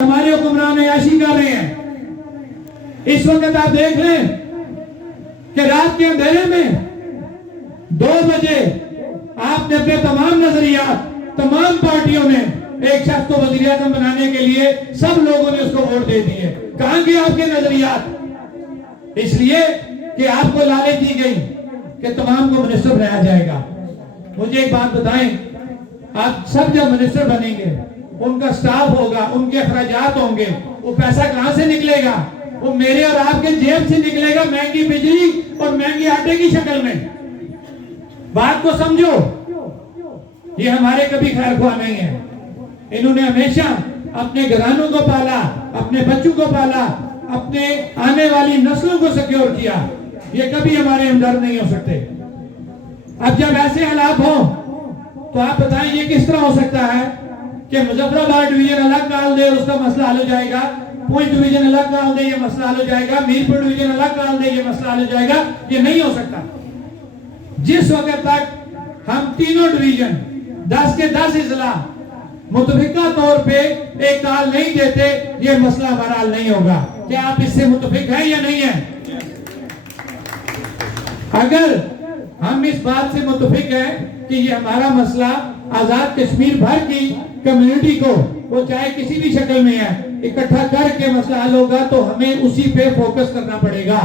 हमारे हुक्मरान याशी कर रहे हैं। इस वक्त आप देख लें कि रात के अंधेरे में 2 बजे आपने अपने तमाम नजरियात, तमाम पार्टियों ने एक शख्स को वज़ीर आज़म बनाने के लिए सब लोगों ने उसको वोट दे दिए। कहां के आपके नजरियात? इसलिए कि आपको लालच दी गई कि तमाम को मिनिस्टर बनाया जाएगा। मुझे एक बात बताएं, आप सब जब मिनिस्टर बनेंगे, उनका स्टाफ होगा, उनके अखराजात होंगे, वो पैसा कहां से निकलेगा? वो मेरे और आपके जेब से निकलेगा, महंगी बिजली और महंगी आटे की शक्ल में। बात को समझो, ये हमारे कभी खैर ख्वाह नहीं है। इन्होंने हमेशा अपने घरानों को पाला, अपने बच्चों को पाला, अपने आने वाली नस्लों को सिक्योर किया। ये कभी हमारे हमदर्द नहीं हो सकते। अब जब ऐसे हालात हो तो आप बताएं ये किस तरह हो सकता है कि मुजफ्फराबाद डिवीजन अलग डाल दे, उसका मसला हल हो जाएगा, पुंछ डिवीजन अलग डाल दे, ये मसला हल हो जाएगा, मीरपुर डिवीजन अलग डाल दे, ये मसला हल हो जाएगा? ये नहीं हो सकता। जिस वक्त तक हम तीनों डिवीजन 10 के 10 इजला मुतफिका तौर पे एक काल नहीं देते, ये मसला हमारा हल नहीं होगा। क्या आप इससे मुतफिक हैं या नहीं है? अगर हम इस बात से मुतफिक हैं कि ये हमारा मसला आजाद कश्मीर भर की कम्युनिटी को, वो चाहे किसी भी शक्ल में है, इकट्ठा करके मसला हल होगा, तो हमें उसी पे फोकस करना पड़ेगा।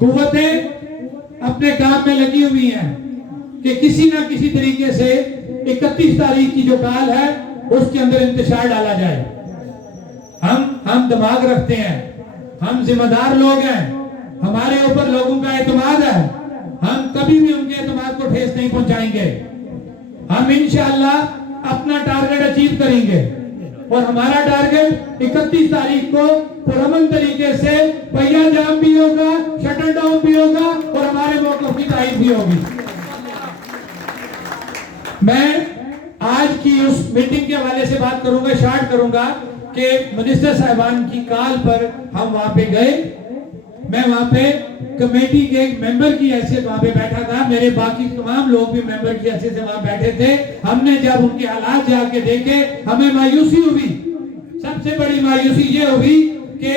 कुव्वतें अपने काम में लगी हुई हैं कि किसी ना किसी तरीके से 31 तारीख की जो काल है उसके अंदर इंतशार डाला जाए। हम दिमाग रखते हैं, हम जिम्मेदार लोग हैं, हमारे ऊपर लोगों का एतमाद है, हम कभी भी उनके एतमाद को ठेस नहीं पहुंचाएंगे। हम इंशाअल्लाह अपना टारगेट अचीव करेंगे और हमारा टारगेट 31 तारीख को पुरअमन तरीके से पहिया जाम भी होगा, शटर डाउन भी होगा और हमारे मौक़िफ़ की तायीद भी होगी। मैं आज की उस मीटिंग के हवाले से बात करूंगा, शार्ट करूंगा कि मिनिस्टर साहिबान की कॉल पर हम वहां पे गए। मैं वहां पे कमेटी के एक मेंबर की हैसियत वहां पे बैठा था, मेरे बाकी तमाम लोग भी मेंबर की हैसियत से वहां बैठे थे। हमने जब उनके हालात जाके देखे, हमें मायूसी हुई। सबसे बड़ी मायूसी ये हुई कि